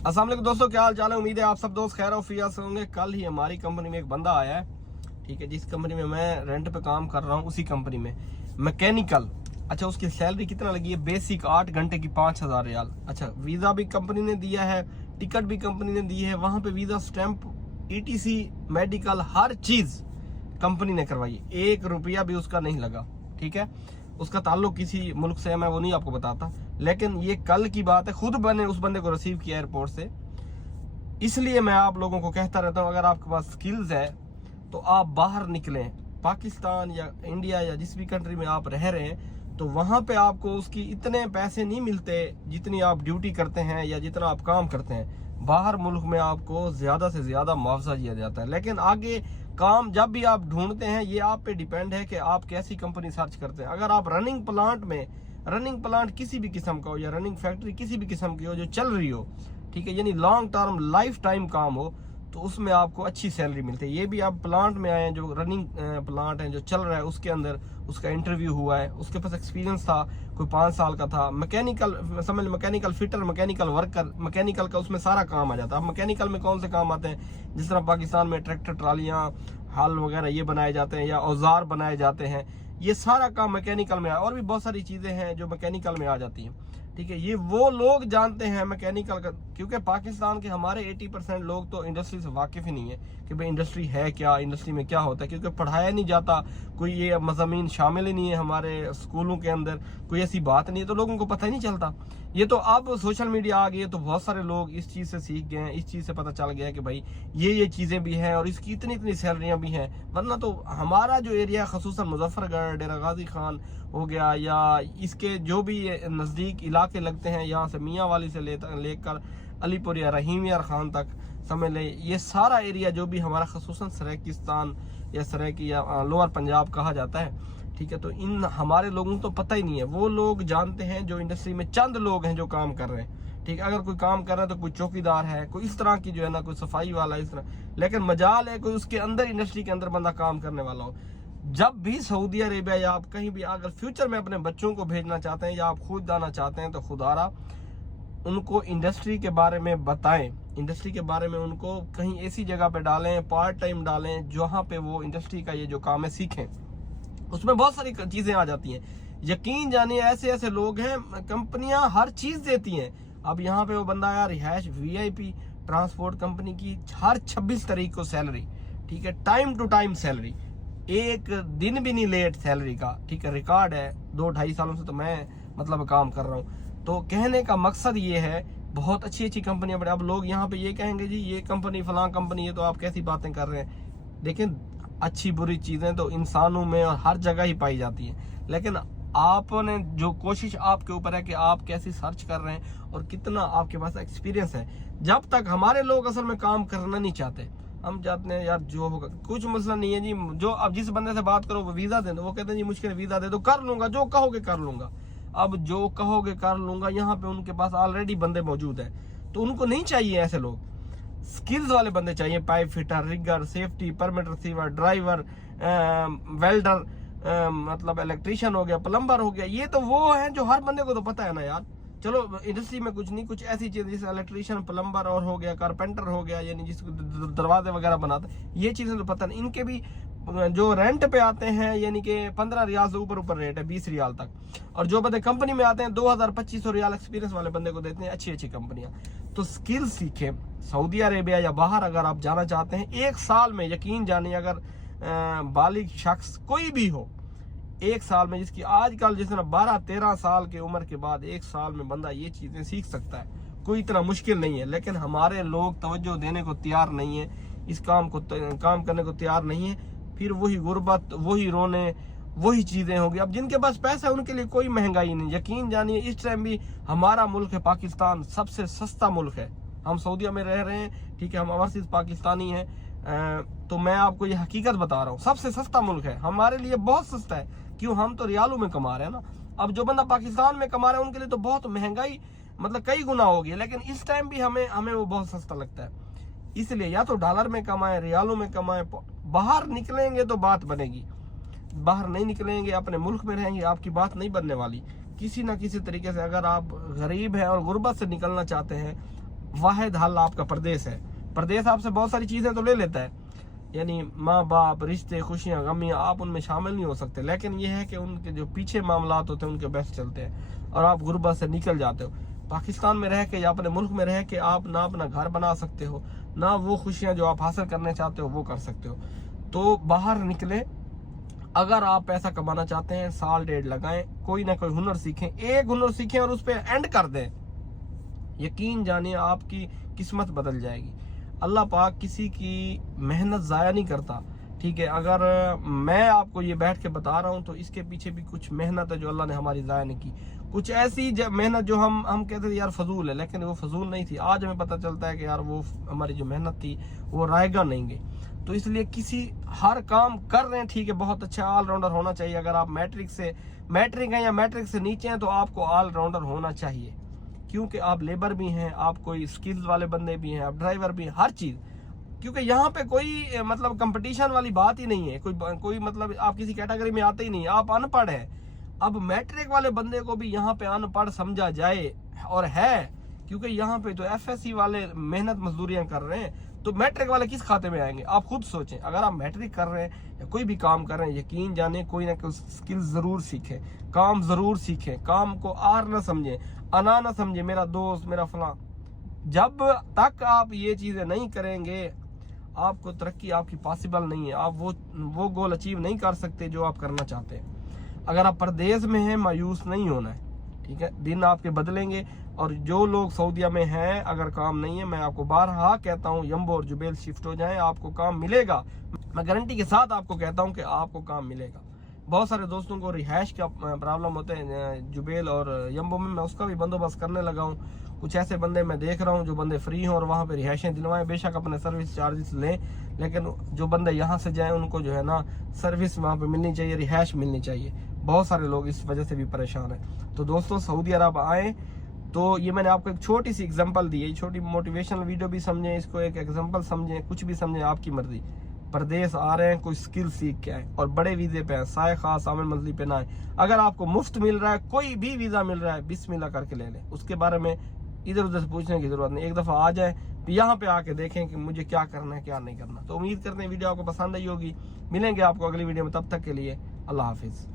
अस्सलाम वालेकुम दोस्तों, क्या हाल चाल है। उम्मीद है आप सब दोस्त खैर औफियत से होंगे। कल ही हमारी कंपनी में एक बंदा आया है, ठीक है, जिस कंपनी में मैं रेंट पे काम कर रहा हूँ उसी कंपनी में मैकेनिकल। अच्छा, उसकी सैलरी कितना लगी है? बेसिक 8 घंटे की 5,000 रियाल। अच्छा, वीजा भी कंपनी ने दिया है, टिकट भी कंपनी ने दी है, वहां पे वीजा स्टैंप, ETC, मेडिकल, हर चीज कंपनी ने करवाई है। 1 रुपया भी उसका नहीं लगा, ठीक है। उसका ताल्लुक किसी मुल्क से है, मैं वो नहीं आपको बताता, लेकिन ये कल की बात है। खुद मैंने उस बंदे को रिसीव किया एयरपोर्ट से। इसलिए मैं आप लोगों को कहता रहता हूँ, अगर आपके पास स्किल्स है तो आप बाहर निकलें। पाकिस्तान या इंडिया या जिस भी कंट्री में आप रह रहे हैं, तो वहां पे आपको उसकी इतने पैसे नहीं मिलते जितनी आप ड्यूटी करते हैं या जितना आप काम करते हैं। बाहर मुल्क में आपको ज्यादा से ज्यादा मुआवजा दिया जाता है, लेकिन आगे काम जब भी आप ढूंढते हैं, ये आप पे डिपेंड है कि आप कैसी कंपनी सर्च करते हैं। अगर आप रनिंग प्लांट किसी भी किस्म का हो या रनिंग फैक्ट्री किसी भी किस्म की हो जो चल रही हो, ठीक है, यानी लॉन्ग टर्म लाइफ टाइम काम हो, तो उसमें आपको अच्छी सैलरी मिलती है। ये भी आप प्लांट में आए हैं, जो रनिंग प्लांट है जो चल रहा है उसके अंदर उसका इंटरव्यू हुआ है, उसके पास एक्सपीरियंस था, कोई 5 साल का था। मैकेनिकल समझ, mechanical fitter, mechanical worker, mechanical का उसमें सारा काम आ जाता है। अब मैकेनिकल में कौन से काम आते हैं? जिस तरह पाकिस्तान में ट्रैक्टर, ट्रालियां, हल वगैरह ये बनाए जाते हैं या औजार बनाए जाते हैं, ये सारा काम मैकेनिकल में और भी बहुत सारी चीजें हैं जो मैकेनिकल में आ जाती हैं, ठीक है। ये वो लोग जानते हैं मैकेनिकल का, क्योंकि पाकिस्तान के हमारे 80% लोग तो इंडस्ट्री से वाकिफ ही नहीं है कि भाई इंडस्ट्री है क्या, इंडस्ट्री में क्या होता है, क्योंकि पढ़ाया नहीं जाता, कोई ये मज़ामीन शामिल ही नहीं है हमारे स्कूलों के अंदर, कोई ऐसी बात नहीं है, तो लोगों को पता ही नहीं चलता। ये तो अब सोशल मीडिया आ गई है तो बहुत सारे लोग इस चीज़ से सीख गए हैं, इस चीज़ से पता चल गया है कि भाई ये चीज़ें भी हैं और इसकी इतनी इतनी सैलरियाँ भी हैं। वरना तो हमारा जो एरिया खसूसन मुजफ्फरगढ़, डेरा गाजी खान हो गया या इसके जो भी नज़दीक इलाके लगते हैं, यहाँ से मियाँ वाली से लेकर अलीपुर या रहीम यार खान तक समझ लें, ये सारा एरिया जो भी हमारा खसूसन सराकिस्तान या सराकी या लोअर पंजाब कहा जाता है, ठीक है। तो इन हमारे लोगों को तो पता ही नहीं है। वो लोग जानते हैं जो इंडस्ट्री में चंद लोग हैं जो काम कर रहे हैं, ठीक है। अगर कोई काम कर रहा है तो कोई चौकीदार है, कोई इस तरह की जो है ना, कोई सफाई वाला इस तरह, लेकिन मजाल है कोई उसके अंदर इंडस्ट्री के अंदर बंदा काम करने वाला हो। जब भी सऊदी अरेबिया या आप कहीं भी अगर फ्यूचर में अपने बच्चों को भेजना चाहते हैं या आप खुद जाना चाहते हैं, तो खुदारा उनको इंडस्ट्री के बारे में बताएं। इंडस्ट्री के बारे में उनको कहीं ऐसी जगह पे डालें, पार्ट टाइम डालें, जहाँ पे वो इंडस्ट्री का ये जो काम है सीखें। उसमें बहुत सारी चीजें आ जाती हैं। यकीन जानिए, ऐसे ऐसे लोग हैं, कंपनियां हर चीज देती हैं। अब यहाँ पे वो बंदा आया, रिहायश VIP ट्रांसपोर्ट कंपनी की, हर 26 तारीख को सैलरी, ठीक है, टाइम टू टाइम सैलरी, एक दिन भी नहीं लेट सैलरी का, ठीक है। रिकॉर्ड है, 2-2.5 सालों से तो मैं मतलब काम कर रहा हूँ। तो कहने का मकसद ये है, बहुत अच्छी अच्छी कंपनियां बड़ी। अब लोग यहाँ पे ये कहेंगे जी ये कंपनी फलां कंपनी है, तो आप कैसी बातें कर रहे हैं। लेकिन अच्छी बुरी चीजें तो इंसानों में और हर जगह ही पाई जाती हैं, लेकिन आपने जो कोशिश आपके ऊपर है कि आप कैसी सर्च कर रहे हैं और कितना आपके पास एक्सपीरियंस है। जब तक हमारे लोग असल में काम करना नहीं चाहते, हम चाहते हैं यार जो होगा, कुछ मसला नहीं है जी, जो अब जिस बंदे से बात करो वो वीजा दे दो, वो कहते हैं जी मुश्किल वीजा दे दो, कर लूंगा, जो कहोगे कर लूंगा। अब जो कहोगे कर लूंगा, यहाँ पे उनके पास ऑलरेडी बंदे मौजूद है, तो उनको नहीं चाहिए ऐसे लोग। स्किल्स वाले बंदे चाहिए, pipe fitter, rigger, safety, permit receiver, driver, welder, मतलब इलेक्ट्रिशियन हो गया, प्लम्बर हो गया। ये तो वो है जो हर बंदे को तो पता है ना यार। चलो इंडस्ट्री में कुछ नहीं, कुछ ऐसी चीज जैसे इलेक्ट्रिशियन, प्लम्बर और हो गया, कारपेंटर हो गया, यानी जिसको दरवाजे वगैरह बनाते हैं, ये चीजें तो पता नहीं। इनके भी जो रेंट पे आते हैं, यानी कि 15 रियाल से ऊपर रेट है, 20 रियाल तक। और जो बंदे कंपनी में आते हैं 2000-2500 रियाल एक्सपीरियंस वाले बंदे को देते हैं अच्छी अच्छी कंपनियां। तो स्किल सीखे। सऊदी अरेबिया या बाहर अगर आप जाना चाहते हैं, 1 साल में यकीन जानिए, अगर बालिग शख्स कोई भी हो, 1 साल में, जिसकी आजकल जिस 12-13 साल की उम्र के बाद 1 साल में बंदा ये चीजें सीख सकता है, कोई इतना मुश्किल नहीं है। लेकिन हमारे लोग तवज्जो देने को तैयार नहीं है, इस काम करने को तैयार नहीं है। फिर वही गुर्बत, वही रोने, वही चीजें होगी। अब जिनके पास पैसा है उनके लिए कोई महंगाई नहीं। यकीन जानिए, इस टाइम भी हमारा मुल्क है पाकिस्तान सबसे सस्ता मुल्क है। हम सऊदीया में रह रहे हैं, ठीक है, हम ओवरसीज पाकिस्तानी हैं, तो मैं आपको ये हकीकत बता रहा हूँ, सबसे सस्ता मुल्क है हमारे लिए, बहुत सस्ता है। क्यों? हम तो रियालों में कमा रहे हैं ना। अब जो बंदा पाकिस्तान में कमा रहा है उनके लिए तो बहुत महंगाई, मतलब कई गुना होगी, लेकिन इस टाइम भी हमें वो बहुत सस्ता लगता है। इसलिए या तो डॉलर में कमाए, रियालों में कमाए, बाहर निकलेंगे तो बात बनेगी। बाहर नहीं निकलेंगे, अपने मुल्क में रहेंगे, आपकी बात नहीं बनने वाली। किसी ना किसी तरीके से अगर आप गरीब हैं और गुर्बत से निकलना चाहते हैं, वाहिद हल आपका परदेश है। परदेश आपसे बहुत सारी चीजें तो ले लेता है, यानी माँ बाप, रिश्ते, खुशियां, गमियां, आप उनमें शामिल नहीं हो सकते, लेकिन यह है कि उनके जो पीछे मामलात होते हैं उनके बेस्ट चलते हैं और आप गुर्बत से निकल जाते हो। पाकिस्तान में रह के या अपने मुल्क में रह के आप ना अपना घर बना सकते हो, ना वो खुशियां जो आप हासिल करने चाहते हो वो कर सकते हो। तो बाहर निकले, अगर आप पैसा कमाना चाहते हैं, साल डेढ़ लगाएं, कोई ना कोई हुनर सीखें, एक हुनर सीखें और उस पर एंड कर दें, यकीन जानिए आपकी किस्मत बदल जाएगी। अल्लाह पाक किसी की मेहनत ज़ाया नहीं करता, ठीक है। अगर मैं आपको ये बैठ के बता रहा हूँ तो इसके पीछे भी कुछ मेहनत है जो अल्लाह ने हमारी ज़ाया नहीं की। कुछ ऐसी मेहनत जो हम कहते थे यार फजूल है, लेकिन वो फजूल नहीं थी। आज हमें पता चलता है कि यार वो हमारी जो मेहनत थी वो रायगा नहीं गई। तो इसलिए किसी हर काम कर रहे हैं, ठीक है, बहुत अच्छा ऑलराउंडर होना चाहिए। अगर आप मैट्रिक हैं या मैट्रिक से नीचे हैं तो आपको ऑलराउंडर होना चाहिए, क्योंकि आप लेबर भी हैं, आप कोई स्किल्स वाले बंदे भी हैं, आप ड्राइवर भी हैं, हर चीज। क्योंकि यहाँ पे कोई मतलब कंपटीशन वाली बात ही नहीं है, कोई मतलब आप किसी कैटेगरी में आते ही नहीं, आप अनपढ़ है। अब मैट्रिक वाले बंदे को भी यहाँ पे अनपढ़ समझा जाए और है, क्योंकि यहाँ पे तो एफएससी वाले मेहनत मजदूरियां कर रहे हैं, तो मैट्रिक वाले किस खाते में आएंगे? आप खुद सोचें। अगर आप मैट्रिक कर रहे हैं या कोई भी काम कर रहे हैं, यकीन जाने कोई ना कोई स्किल जरूर सीखें, काम जरूर सीखें, काम को आर ना समझें, अना ना समझे, मेरा दोस्त, मेरा फलां। जब तक आप ये चीजें नहीं करेंगे, आपको तरक्की आपकी पॉसिबल नहीं है। आप वो गोल अचीव नहीं कर सकते जो आप करना चाहते हैं। अगर आप परदेश में हैं, मायूस नहीं होना है, ठीक है। दिन आपके बदलेंगे। और जो लोग सऊदीया में हैं, अगर काम नहीं है, मैं आपको बारहा कहता हूँ यम्बो और जुबेल शिफ्ट हो जाएं, आपको काम मिलेगा। मैं गारंटी के साथ आपको कहता हूँ कि आपको काम मिलेगा। बहुत सारे दोस्तों को रिहाइश का प्रॉब्लम होते हैं जुबेल और यम्बो में, मैं उसका भी बंदोबस्त करने लगा हूँ। कुछ ऐसे बंदे मैं देख रहा हूँ जो बंदे फ्री हों और वहाँ पे रिहाइशें दिलवाएं, बेशक अपने सर्विस चार्जेस लें, लेकिन जो बंदे यहाँ से जाएं उनको जो है ना सर्विस वहाँ पे मिलनी चाहिए, रिहाइश मिलनी चाहिए। बहुत सारे लोग इस वजह से भी परेशान हैं। तो दोस्तों सऊदी अरब आए तो ये मैंने आपको एक छोटी सी एग्जांपल दी है, छोटी मोटिवेशनल वीडियो भी समझें, इसको एक एग्जांपल समझें, कुछ भी समझें, आपकी मर्जी। परदेश आ रहे हैं, कोई स्किल सीख के आए और बड़े वीजे पे आए, साए खास आमिर मंजली पे ना आए। अगर आपको मुफ्त मिल रहा है, कोई भी वीजा मिल रहा है, बिस्मिल्लाह करके ले लें, उसके बारे में इधर उधर से पूछने की जरूरत नहीं। एक दफा आ जाए, यहाँ पे आके देखें कि मुझे क्या करना है क्या नहीं करना। तो उम्मीद करते हैं वीडियो आपको पसंद आई होगी। मिलेंगे आपको अगली वीडियो में, तब तक के लिए अल्लाह हाफिज।